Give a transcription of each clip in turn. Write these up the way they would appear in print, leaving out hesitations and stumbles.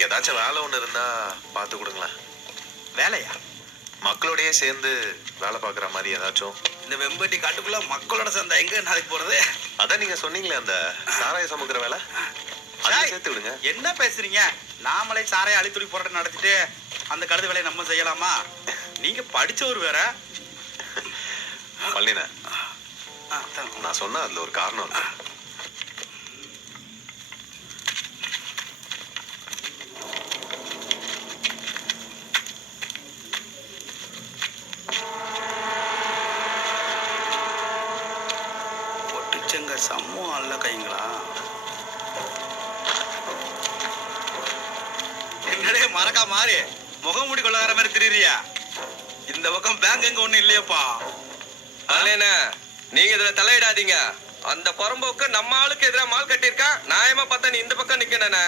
உங்களுக்கு ஏதாச்சும் வேலை ஒண்ணு இருந்தா பார்த்து கொடுங்களேன். வேலையா? மக்களோடயே சேர்ந்து வேலை பார்க்குற மாதிரி ஏதாச்சும். இந்த வெம்பட்டி காட்டுக்குள்ள மக்களோட சேர்ந்தா எங்க நாளைக்கு போறது? அதான் நீங்க சொன்னீங்களே அந்த சாராய சமுக்கிற வேலை, அதை சேர்த்து விடுங்க. என்ன பேசுறீங்க? நாமளே சாரையை அழித்துளி போராட்டம் நடத்திட்டு அந்த கழுது வேலையை நம்ம செய்யலாமா? நீங்க படிச்சவர் வேற. பழனின, நான் சொன்ன அதுல ஒரு காரணம் இருக்கு. ஒட்டுச்சங்க சமூகம் அல்ல கைங்களா? என்னடே மறக்கா மாறி முகமூடி கொள்ள வர மாதிரி தெரியுறியா? இந்த பக்கம் பேங்க் எங்க ஒண்ணு இல்லையப்பா. நீங்க இதுல தலையிடாதீங்க. அந்த புறம்போக்கு நம்ம ஆளுக்கு எதிராக மால் கட்டியிருக்கா. நியாயமா பார்த்தா நீ இந்த பக்கம் நிக்கணே.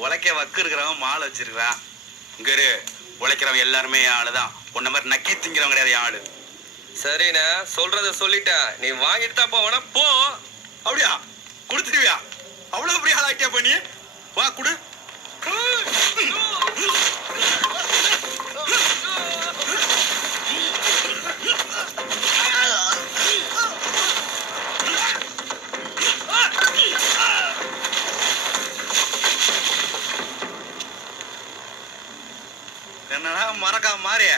உழைக்க வக்கு இருக்கிறவன் மால் வச்சிருக்கான். இங்க உழைக்கிறவன் எல்லாருமே என் ஆளுதான். உன்ன மாதிரி நக்கி திங்கிறவன் கிடையாது என் ஆளு. சரிண்ணே, சொல்றத சொல்லிட்டேன். நீ வாங்கிட்டு தான் போவனா? போ. அப்படியா? கொடுத்துருவியா? அவ்வளவு பெரிய ஆள் ஆகிட்டியா பண்ணி? வா குடு. என்னடா மறக்கா மாறிய